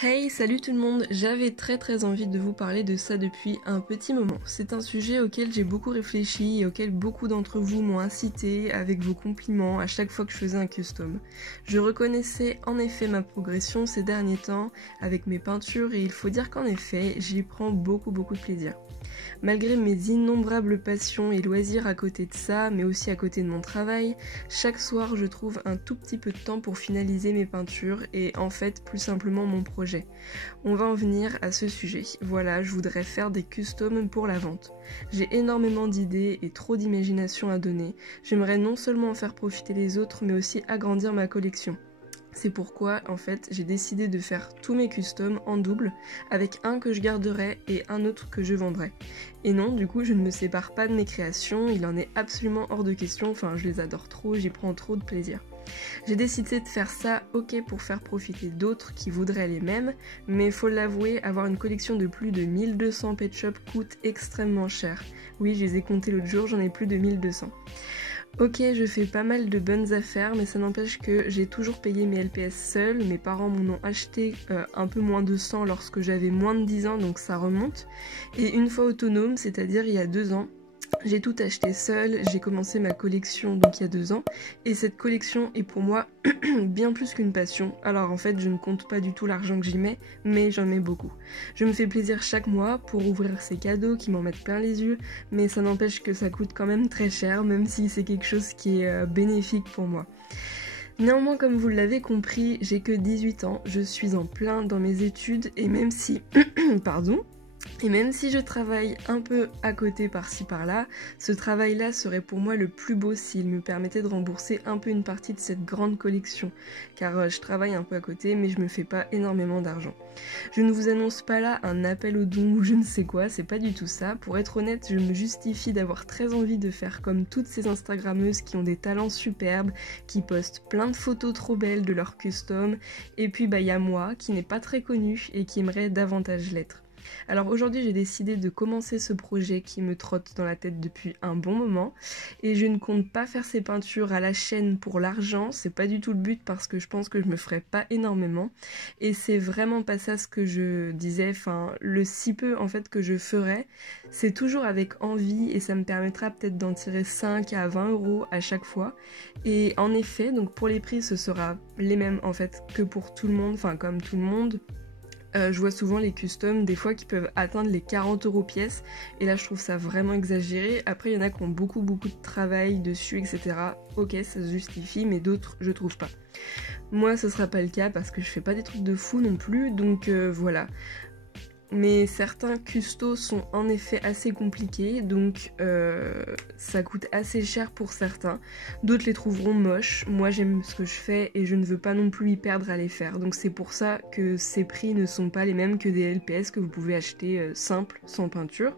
Hey, salut tout le monde, j'avais très envie de vous parler de ça depuis un petit moment. C'est un sujet auquel j'ai beaucoup réfléchi et auquel beaucoup d'entre vous m'ont incité avec vos compliments à chaque fois que je faisais un custom. Je reconnaissais en effet ma progression ces derniers temps avec mes peintures et il faut dire qu'en effet, j'y prends beaucoup de plaisir. Malgré mes innombrables passions et loisirs à côté de ça, mais aussi à côté de mon travail, chaque soir je trouve un tout petit peu de temps pour finaliser mes peintures et en fait plus simplement mon projet. On va en venir à ce sujet. Voilà, je voudrais faire des customs pour la vente. J'ai énormément d'idées et trop d'imagination à donner. J'aimerais non seulement en faire profiter les autres, mais aussi agrandir ma collection. C'est pourquoi, en fait, j'ai décidé de faire tous mes customs en double, avec un que je garderai et un autre que je vendrai. Et non, du coup, je ne me sépare pas de mes créations, il en est absolument hors de question, enfin, je les adore trop, j'y prends trop de plaisir. J'ai décidé de faire ça, ok, pour faire profiter d'autres qui voudraient les mêmes, mais faut l'avouer, avoir une collection de plus de 1200 pet shop coûte extrêmement cher. Oui, je les ai comptés l'autre jour, j'en ai plus de 1200. Ok, je fais pas mal de bonnes affaires, mais ça n'empêche que j'ai toujours payé mes LPS seule. Mes parents m'en ont acheté un peu moins de 100 lorsque j'avais moins de 10 ans, donc ça remonte. Et une fois autonome, c'est-à-dire il y a 2 ans, j'ai tout acheté seule, j'ai commencé ma collection donc il y a 2 ans, et cette collection est pour moi bien plus qu'une passion. Alors en fait je ne compte pas du tout l'argent que j'y mets, mais j'en mets beaucoup. Je me fais plaisir chaque mois pour ouvrir ces cadeaux qui m'en mettent plein les yeux, mais ça n'empêche que ça coûte quand même très cher, même si c'est quelque chose qui est bénéfique pour moi. Néanmoins, comme vous l'avez compris, j'ai que 18 ans, je suis en plein dans mes études, et même si... pardon. Et même si je travaille un peu à côté par-ci par-là, ce travail-là serait pour moi le plus beau s'il me permettait de rembourser un peu une partie de cette grande collection, car je travaille un peu à côté mais je me fais pas énormément d'argent. Je ne vous annonce pas là un appel au don ou je ne sais quoi, c'est pas du tout ça. Pour être honnête, je me justifie d'avoir très envie de faire comme toutes ces instagrammeuses qui ont des talents superbes, qui postent plein de photos trop belles de leurs customs, et puis y a moi qui n'est pas très connue et qui aimerait davantage l'être. Alors aujourd'hui j'ai décidé de commencer ce projet qui me trotte dans la tête depuis un bon moment et je ne compte pas faire ces peintures à la chaîne pour l'argent, c'est pas du tout le but parce que je pense que je me ferai pas énormément et c'est vraiment pas ça ce que je disais, enfin le si peu en fait que je ferais, c'est toujours avec envie et ça me permettra peut-être d'en tirer 5 à 20 € à chaque fois et en effet donc pour les prix ce sera les mêmes en fait que pour tout le monde, enfin comme tout le monde. Je vois souvent les customs des fois qui peuvent atteindre les 40 € pièce et là je trouve ça vraiment exagéré. Après il y en a qui ont beaucoup de travail dessus etc. Ok ça se justifie mais d'autres je trouve pas. Moi ce sera pas le cas parce que je fais pas des trucs de fou non plus donc voilà. Mais certains custos sont en effet assez compliqués, donc ça coûte assez cher pour certains. D'autres les trouveront moches, moi j'aime ce que je fais et je ne veux pas non plus y perdre à les faire. Donc c'est pour ça que ces prix ne sont pas les mêmes que des LPS que vous pouvez acheter simples, sans peinture.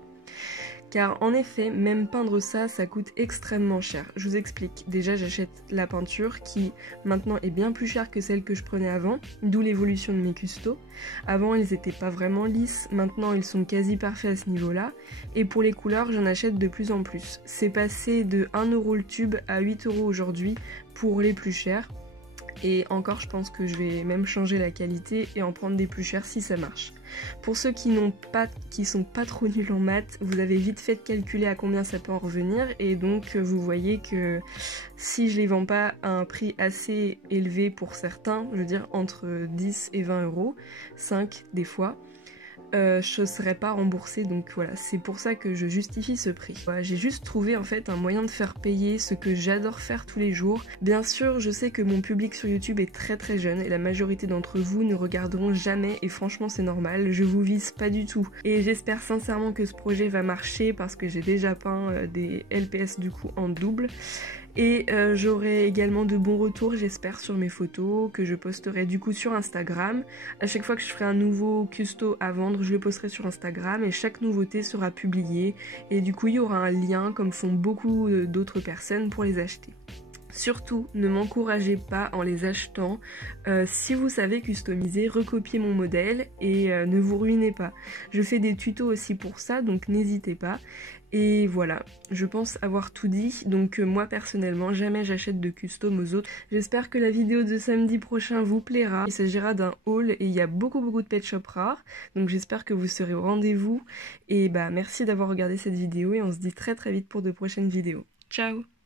Car en effet, même peindre ça, ça coûte extrêmement cher. Je vous explique. Déjà, j'achète la peinture qui maintenant est bien plus chère que celle que je prenais avant, d'où l'évolution de mes custos. Avant, ils étaient pas vraiment lisses, maintenant ils sont quasi parfaits à ce niveau-là. Et pour les couleurs, j'en achète de plus en plus. C'est passé de 1 € le tube à 8 € aujourd'hui pour les plus chers. Et encore je pense que je vais même changer la qualité et en prendre des plus chers si ça marche. Pour ceux qui sont pas trop nuls en maths, vous avez vite fait de calculer à combien ça peut en revenir et donc vous voyez que si je les vends pas à un prix assez élevé pour certains, je veux dire entre 10 et 20 €, 5 des fois, je ne serais pas remboursée donc voilà c'est pour ça que je justifie ce prix. Voilà, j'ai juste trouvé en fait un moyen de faire payer ce que j'adore faire tous les jours. Bien sûr je sais que mon public sur YouTube est très jeune et la majorité d'entre vous ne regarderont jamais et franchement c'est normal, je vous vise pas du tout. Et j'espère sincèrement que ce projet va marcher parce que j'ai déjà peint des LPS du coup en double. Et j'aurai également de bons retours j'espère sur mes photos que je posterai du coup sur Instagram. À chaque fois que je ferai un nouveau custo à vendre je le posterai sur Instagram et chaque nouveauté sera publiée et du coup il y aura un lien comme font beaucoup d'autres personnes pour les acheter. Surtout, ne m'encouragez pas en les achetant. Si vous savez customiser, recopiez mon modèle et ne vous ruinez pas. Je fais des tutos aussi pour ça, donc n'hésitez pas. Et voilà, je pense avoir tout dit. Donc moi personnellement, jamais j'achète de custom aux autres. J'espère que la vidéo de samedi prochain vous plaira. Il s'agira d'un haul et il y a beaucoup de pet shops rares. Donc j'espère que vous serez au rendez-vous. Et bah merci d'avoir regardé cette vidéo et on se dit très vite pour de prochaines vidéos. Ciao!